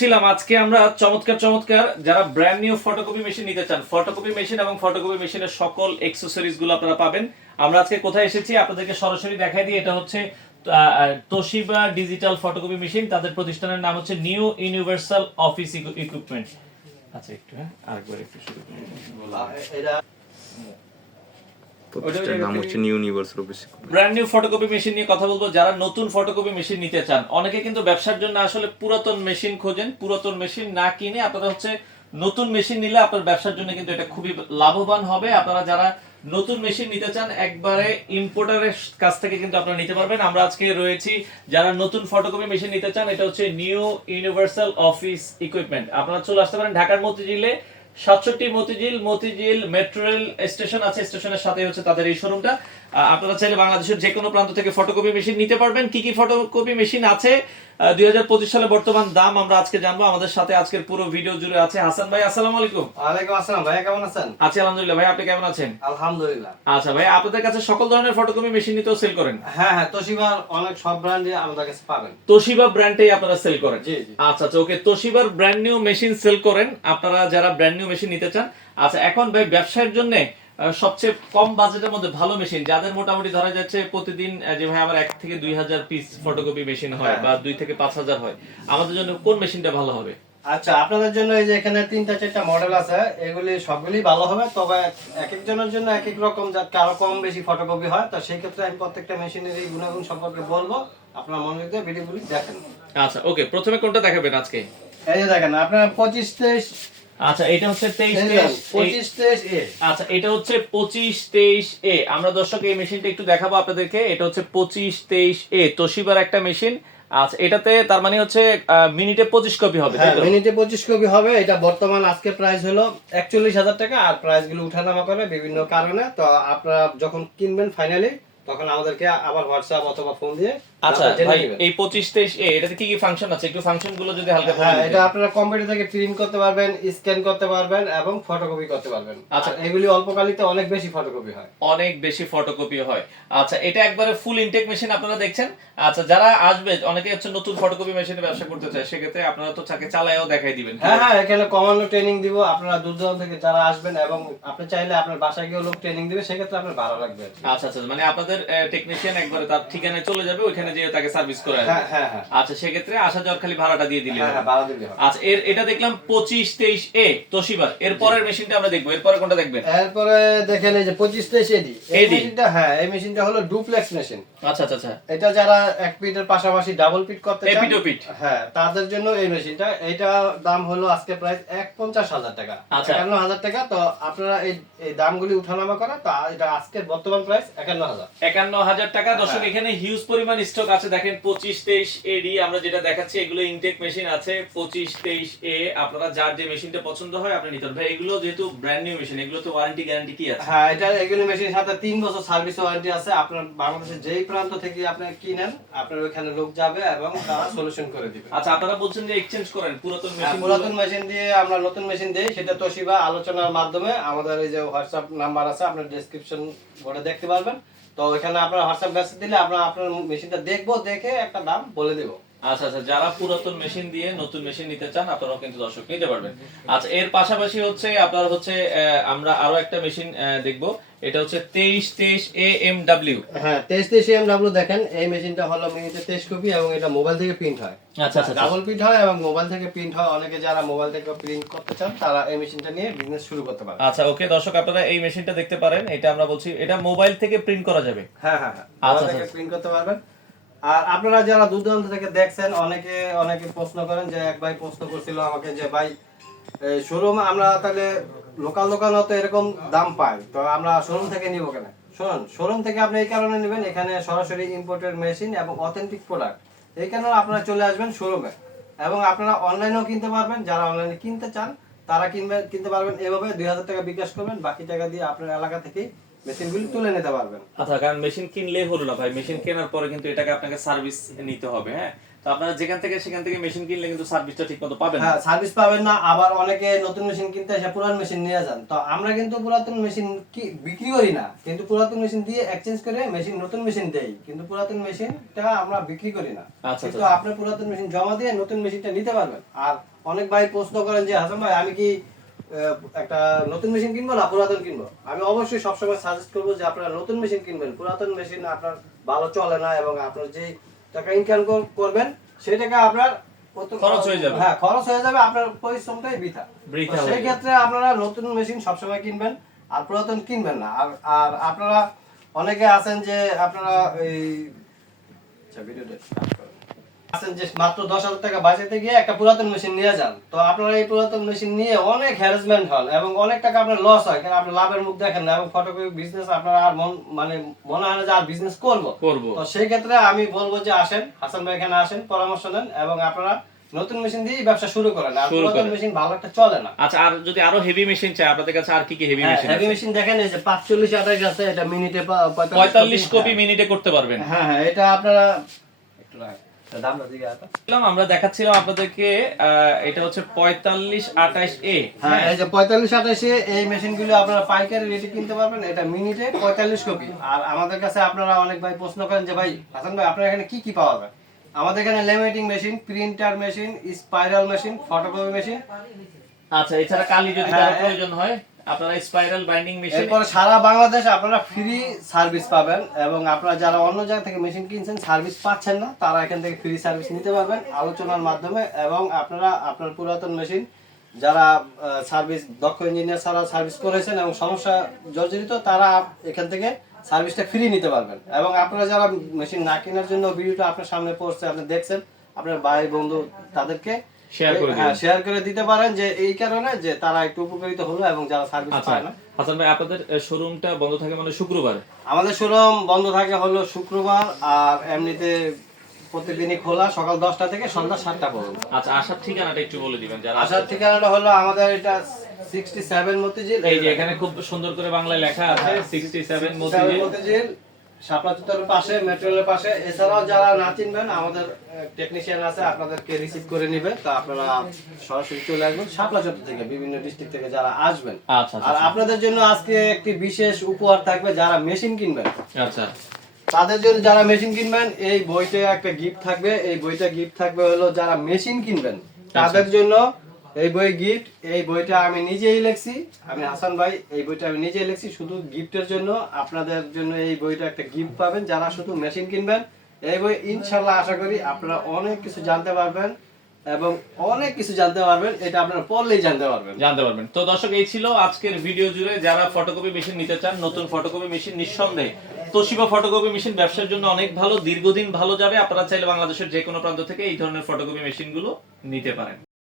ছিলাম। আজকে আমরা চমৎকার চমৎকার যারা ব্র্যান্ড নিউ ফটোকপি মেশিন নিতে চান ফটোকপি মেশিন এবং ফটোকপি মেশিনের সকল এক্সেসরিজগুলো আপনারা পাবেন। আমরা আজকে কোথায় এসেছি আপনাদেরকে সরাসরি দেখাই দিই, এটা হচ্ছে তোশিবা ডিজিটাল ফটোকপি মেশিন তাদের প্রতিষ্ঠানের নাম হচ্ছে নিউ ইউনিভার্সাল অফিস ইকুইপমেন্ট আচ্ছা একটু হ্যাঁ আরেকবার একটু শুরু করি। প্রতিষ্ঠানের নাম হচ্ছে new universal office brand new photocopy machine নিয়ে কথা বলব। যারা নতুন ফটোকপি মেশিন নিতে চান অনেকে কিন্তু ব্যবসার জন্য আসলে পুরাতন মেশিন খোঁজেন। পুরাতন মেশিন না কিনে আপনারা হচ্ছে নতুন মেশিন নিলে আপনার ব্যবসার জন্য কিন্তু এটা খুবই লাভবান হবে। আপনারা যারা নতুন মেশিন নিতে চান একবারে ইম্পোর্টারের কাছ থেকে কিন্তু আপনারা নিতে পারবেন। আমরা আজকে রয়েছি যারা নতুন ফটোকপি মেশিন নিতে চান এটা হচ্ছে নিউ ইউনিভার্সাল অফিস ইকুইপমেন্ট আপনারা চলে আসতে পারেন ঢাকার মধ্যে মতিঝিলে সাতষট্টি Motijheel Motijheel metro rail station আছে স্টেশনের সাথে হচ্ছে তাদের এই শোরুমটা আপনারা চাইলে বাংলাদেশের যে কোনো প্রান্ত থেকে ফটোকপি মেশিন নিতে পারবেন। কি কি ফটোকপি মেশিন আছে? দুই সালে বর্তমান দাম আমরা আজকে জানব। আমাদের সাথে আজকের পুরো ভিডিও জুড়ে আছে হাসান ভাই। আসসালামু আলাইকুম। ওয়ালাইকুম আসসালাম। ভাইয়া কেমন আছেন? আছি আলহামদুলিল্লাহ। ভাই আপনি কেমন আছেন? আলহামদুলিল্লাহ। আচ্ছা ভাই আপনাদের কাছে সকল ধরনের ফটোকপি মেশিন নিতেও সেল করেন? হ্যাঁ হ্যাঁ তোশিবার অনেক সব ব্র্যান্ডে আমাদের কাছে পাবেন। তোশিবা ব্র্যান্ডেই আপনারা সেল করেন? জি, জি। আচ্ছা আচ্ছা ওকে তোশিবার ব্র্যান্ড নিউ মেশিন সেল করেন। আপনারা যারা ব্র্যান্ড নিউ মেশিন নিতে চান আচ্ছা এখন ভাই ব্যবসায়ের জন্য সবচেয়ে কম বাজেটের মধ্যে ভালো মেশিন যাদের মোটামুটি ধরা যাচ্ছে প্রতিদিন যে ভাই আমার এক থেকে দুই হাজার পিস ফটোকপি মেশিন হয় হ্যাঁ। বা দুই থেকে পাঁচ হাজার হয় আমাদের জন্য কোন মেশিনটা ভালো হবে? আচ্ছা আপনাদের জন্য এই যে এখানে তিনটা চারটা মডেল আছে এগুলি সবগুলি ভালো হবে তবে এক একজনের জন্য এক এক রকম যা কারও কম বেশি ফটোকপি হয় তো সেই ক্ষেত্রে আমি প্রত্যেকটা মেশিনের এই গুণাগুণ সম্পর্কে বলব আপনার মনোযোগ দিয়ে ভিডিওগুলি দেখেন। আচ্ছা ওকে প্রথমে কোনটা দেখাবেন আজকে? এই যে দেখেন আপনার পঁচিশ তেইশ আচ্ছা এটা হচ্ছে তেইশ পঁচিশ তেইশ এ। আচ্ছা এটা হচ্ছে পঁচিশ তেইশ এ। আমরা দর্শক এই মেশিনটা একটু দেখাবো আপনাদেরকে। এটা হচ্ছে পঁচিশ তেইশ এ। তোশিবার একটা মেশিন। আচ্ছা এটাতে তার মানে হচ্ছে মিনিটে পঁচিশ কপি হবে হ্যাঁ? মিনিটে পঁচিশ কপি হবে। এটা বর্তমান আজকে প্রাইস হলো একচল্লিশ হাজার টাকা আর প্রাইসগুলো উঠানামা করে বিভিন্ন কারণে। তো আপনারা যখন কিনবেন ফাইনালি তখন আমাদেরকে আবার হোয়াটসঅ্যাপ অথবা ফোন দিয়ে আচ্ছা ভাই এই পঁচিশ তেইশ এ এটাতে কি কি ফাংশন আছে? একটু ফাংশনগুলো যদি হালকা হ্যাঁ এটা আপনারা কম্পিউটার থেকে প্রিন্ট করতে পারবেন স্ক্যান করতে পারবেন এবং ফটোকপি করতে পারবেন। আচ্ছা। এগুলি অনেক বেশি ফটোকপি হয়। অনেক বেশি ফটোকপি হয়। আচ্ছা এটা একবারে ফুল ইনটেক মেশিন আপনারা দেখছেন? আচ্ছা যারা আসবে অনেকে হচ্ছে নতুন ফটোকপি মেশিনে ব্যবসা করতে চায় সেক্ষেত্রে আপনারা তো চাকে চালায়ও দেখাই দিবেন হ্যাঁ হ্যাঁ এখানে কমান্ডো ট্রেনিং দিব আপনারা দূর দূরান্ত থেকে যারা আসবেন এবং আপনি চাইলে আপনার বাসায় গিয়েও লোক ট্রেনিং দিবে সেক্ষেত্রে আপনার ভালো লাগবে আচ্ছা আচ্ছা মানে আপনাদের টেকনিশিয়ান একবারে তার ঠিকানায় চলে যাবে ওইখানে যেয়ে তাকে সার্ভিস করে। হ্যাঁ হ্যাঁ হ্যাঁ। আচ্ছা সেক্ষেত্রে আসা যাওয়ার খালি ভাড়াটা দিয়ে দিলে। আচ্ছা এর এটা দেখলাম পঁচিশ তেইশ এ তোশিবার। এর পরের মেশিনটা আমরা দেখব। এরপরে কোনটা দেখবেন? এরপরে দেখেন এই যে পঁচিশ তেইশ এডি। এই মেশিনটা হ্যাঁ এই মেশিনটা হলো ডুপ্লেক্স মেশিন। আচ্ছা আচ্ছা আচ্ছা। এটা যারা এক পিটের পাশাপাশি ডাবল পিট করতে চান ওপিট। হ্যাঁ তাদের জন্য এই মেশিনটা। এটা দাম হলো আজকে প্রাইস এক পঞ্চাশ হাজার টাকা। আচ্ছা। একান্ন হাজার টাকা তো আপনারা এই এই দামগুলি উঠানামা করে তো এটা আজকের বর্তমান প্রাইস একান্ন হাজার। একান্ন হাজার টাকা। দর্শক। এখানে হিউজ পরিমাণ স্টক আছে দেখেন পঁচিশ তেইশ এডি আমরা যেটা দেখাচ্ছি এগুলো ইনটেক মেশিন আছে পঁচিশ তেইশ এ আপনারা যার যে মেশিনটা পছন্দ হয় আপনি নিতে পারবেন এগুলো যেহেতু ব্র্যান্ড নিউ মেশিন এগুলো তো ওয়ারেন্টি গ্যারান্টি কি আছে? হ্যাঁ এটা এগুলি মেশিনের সাথে তিন বছর সার্ভিস ওয়ারেন্টি আছে। আপনার বাংলাদেশের যেই প্রান্ত থেকে আপনি কিনেন আপনার ওইখানে লোক যাবে এবং তারা সলিউশন করে দিবে। আচ্ছা আপনারা বলছেন যে এক্সচেঞ্জ করেন পুরাতন হ্যাঁ, মেশিন পুরাতন মেশিন দিয়ে আমরা নতুন মেশিন দিই সেটা তোশিবা আলোচনার মাধ্যমে। আমাদের এই যে হোয়াটসঅ্যাপ নাম্বার আছে আপনার ডেসক্রিপশন বোর্ডে দেখতে পারবেন। তো ওইখানে আপনার হোয়াটসঅ্যাপ মেসেজ দিলে আমরা আপনার মেশিনটা দেখব, দেখে একটা দাম বলে দিব। আচ্ছা আচ্ছা যারা পুরাতন মেশিন দিয়ে নতুন মেশিন নিতে চান আপনারাও কিন্তু দর্শক নিতে পারবেন। আচ্ছা এর পাশাপাশি হচ্ছে আপনার হচ্ছে আমরা আরও একটা মেশিন দেখব। এটা হচ্ছে তেইশ তেইশ এ এম ডাব্লিউ হ্যাঁ তেইশ তেইশ এমডাব্লিউ দেখেন এই মেশিনটা হলো মিনিটে তেইশ কপি এবং এটা মোবাইল থেকে প্রিন্ট হয়। আচ্ছা আচ্ছা আচ্ছা। ডাবল প্রিন্ট হয় এবং মোবাইল থেকে প্রিন্ট হয়। অনেকে যারা মোবাইল থেকে প্রিন্ট করতে চান তারা এই মেশিনটা নিয়ে বিজনেস শুরু করতে পারে আচ্ছা ওকে দর্শক আপনারা এই মেশিনটা দেখতে পারেন। এটা আমরা বলছি এটা মোবাইল থেকে প্রিন্ট করা যাবে। হ্যাঁ হ্যাঁ হ্যাঁ। আচ্ছা, থেকে আচ্ছা। প্রিন্ট করতে পারবেন। আর আপনারা যারা দূর দূরান্ত থেকে দেখছেন, অনেকে অনেকে প্রশ্ন করেন যে, এক ভাই প্রশ্ন করছিল আমাকে যে, ভাই শোরুম আমরা তাহলে লোকাল দোকানও তো এরকম দাম পাই, তো আমরা শোরুম থেকে নিব কেন? শুনুন শোরুম থেকে আপনি এই কারণে নেবেন, এখানে সরাসরি ইম্পোর্টেড মেশিন এবং অথেন্টিক প্রোডাক্ট এই কারণে আপনারা চলে আসবেন শোরুমে এবং আপনারা অনলাইনেও কিনতে পারবেন, যারা অনলাইনে কিনতে চান, তারা কিনবে, কিনতে পারবেন। এভাবে দুই হাজার টাকা বিকাশ করবেন, বাকি টাকা দিয়ে আপনার এলাকা থেকেই মেশিনগুলি তুলে নিতে পারবেন। আচ্ছা কারণ মেশিন কিনলে হলো না ভাই। মেশিন কেনার পরে কিন্তু এটাকে আপনাকে সার্ভিস নিতে হবে হ্যাঁ? তো আপনারা যেখান থেকে সেখান থেকে মেশিন কিনলে কিন্তু সার্ভিসটা ঠিক মতো পাবেন হ্যাঁ সার্ভিস পাবেন না। আবার অনেকে নতুন মেশিন কিনতে এসে পুরান মেশিন নিয়ে যান। তো আমরা কিন্তু পুরাতন মেশিন কি বিক্রি করি না। কিন্তু পুরাতন মেশিন দিয়ে এক্সচেঞ্জ করে মেশিন নতুন মেশিন দেই। কিন্তু পুরাতন মেশিনটা আমরা বিক্রি করি না। আচ্ছা, কিন্তু আচ্ছা। আপনি পুরাতন মেশিন জমা দিয়ে নতুন মেশিনটা নিতে পারবেন। আর অনেক ভাই প্রশ্ন করেন যে হাসান ভাই আমি কি একটা নতুন মেশিন কিনবো না পুরাতন কিনবো আমি অবশ্যই সবসময় সাজেস্ট করব যে আপনারা নতুন মেশিন কিনবেন পুরাতন মেশিন আপনার ভালো চলে না এবং আপনার যে টাকা ইনকাম করবেন সেই টাকা আপনার খরচ হয়ে যাবে। হ্যাঁ খরচ হয়ে যাবে আপনার পরিশ্রমটাই বৃথা সেই ক্ষেত্রে আপনারা নতুন মেশিন সবসময় কিনবেন আর পুরাতন কিনবেন না আর আর আপনারা অনেকে আছেন যে আপনারা এই আচ্ছা, ভিডিওটা। আছেন যে মাত্র দশ হাজার টাকা বাঁচাতে গিয়ে একটা পুরাতন মেশিন নিয়ে যান। তো আপনারা এই পুরাতন মেশিন নিয়ে অনেক হ্যারাসমেন্ট হন এবং অনেক টাকা আপনার লস হয় কারণ আপনি লাভের মুখ দেখেন না এবং ফটোকপি বিজনেস আপনারা আর মন মানে মনে হয় না যে আর বিজনেস করব। তো সেই ক্ষেত্রে আমি বলব যে আসেন হাসান ভাই এখানে আসেন পরামর্শ নেন এবং আপনারা নতুন মেশিন দিয়ে ব্যবসা শুরু করেন। আর পুরাতন মেশিন ভালো একটা চলে না। আচ্ছা আর যদি আরও হেভি মেশিন চাই আপনাদের কাছে আর কি কি হেভি মেশিন হেভি মেশিন দেখেন এই যে পাঁচচল্লিশ আঠাশ আছে এটা মিনিটে পঁয়তাল্লিশ কপি মিনিটে করতে পারবেন। হ্যাঁ হ্যাঁ এটা আপনারা একটু রাখ, এটা দামটা দিকে আটা। ছিলাম, আমরা দেখাচ্ছিলাম আপনাদেরকে এটা হচ্ছে পঁয়তাল্লিশ আঠাশ এ। হ্যাঁ এই যে পঁয়তাল্লিশ আঠাশে এই মেশিনগুলো আপনারা পাইকারি রেটে কিনতে পারবেন এটা মিনিটে পঁয়তাল্লিশ কপি। আর আমাদের কাছে আপনারা অনেক ভাই প্রশ্ন করেন যে ভাই হাসান ভাই আপনার এখানে কি কি পাওয়া যায়? আমাদের এখানে laminating machine printer machine spiral machine photocopy machine আচ্ছা এছাড়া কালি যদি হ্যাঁ, প্রয়োজন হয়? আপনারা স্পাইরাল বাইন্ডিং মেশিন এরপরে সারা বাংলাদেশ আপনারা ফ্রি সার্ভিস পাবেন এবং আপনারা যারা অন্য জায়গা থেকে মেশিন কিনছেন সার্ভিস পাচ্ছেন না, তারা এখান থেকে ফ্রি সার্ভিস নিতে পারবেন আলোচনার মাধ্যমে এবং আপনারা আপনার পুরাতন মেশিন যারা সার্ভিস দক্ষ ইঞ্জিনিয়ার ছাড়া সার্ভিস করেছেন এবং সমস্যা জর্জরিত, তারা এখান থেকে সার্ভিসটা ফ্রি নিতে পারবেন। এবং আপনারা যারা মেশিন না কেনার জন্য ভিডিওটা আপনার সামনে পড়ছে, আপনি দেখছেন, আপনার ভাই, বন্ধু, তাদেরকে করে হ্যাঁ শেয়ার করে দিতে পারেন যে এই কারণে যে তারা একটু উপকৃত হলো এবং যারা সার্ভিস আচ্ছা পায় না। হাসান ভাই আপনাদের শোরুমটা বন্ধ থাকে মানে শুক্রবার? আমাদের শোরুম বন্ধ থাকে হলো শুক্রবার আর এমনিতে প্রতিদিনই খোলা সকাল দশটা থেকে সন্ধ্যা সাতটা পর্যন্ত। আচ্ছা আসার ঠিকানাটা একটু বলে দিবেন যারা আসার ঠিকানাটা হলো আমাদের এটা সিক্সটি সেভেন মতিঝিল। এই যে এখানে খুব সুন্দর করে বাংলায় লেখা আছে সিক্সটি সেভেন মতিঝিল শাপলা পাশে মেট্রোলের পাশে। এছাড়াও যারা না চিনবেন আমাদের টেকনিশিয়ান আছে আপনাদেরকে রিসিভ করে নিবে। তো আপনারা সরাসরি চলে আসবেন শাপলা চত্বর থেকে বিভিন্ন ডিস্ট্রিক্ট থেকে যারা আসবেন। আচ্ছা আর আচ্ছা। আপনাদের জন্য আজকে একটি বিশেষ উপহার থাকবে যারা মেশিন কিনবেন। আচ্ছা। তাদের জন্য যারা মেশিন কিনবেন এই বইটা একটা গিফট থাকবে। এই বইটা গিফট থাকবে হলো যারা মেশিন কিনবেন তাদের জন্য এই বই গিফট এই বইটা আমি নিজেই লিখছি। আমি হাসান ভাই, এই বইটা আমি নিজেই লিখছি। শুধু গিফটের জন্য, আপনাদের জন্য এই বইটা একটা গিফট পাবেন যারা শুধু মেশিন কিনবেন। এই বই ইনশাল্লাহ আশা করি আপনারা অনেক কিছু জানতে পারবেন এবং অনেক কিছু জানতে পারবেন। এটা আপনারা পড়লেই জানতে পারবেন। জানতে পারবেন। তো দর্শক, এই ছিল আজকের ভিডিও জুড়ে। যারা ফটোকপি মেশিন নিতে চান, নতুন ফটোকপি মেশিন নিঃসন্দেহে তোশিবা ফটোকপি মেশিন ব্যবসার জন্য অনেক ভালো, দীর্ঘদিন ভালো যাবে। আপনারা চাইলে বাংলাদেশের যে কোনো প্রান্ত থেকে এই ধরনের ফটোকপি মেশিনগুলো নিতে পারেন।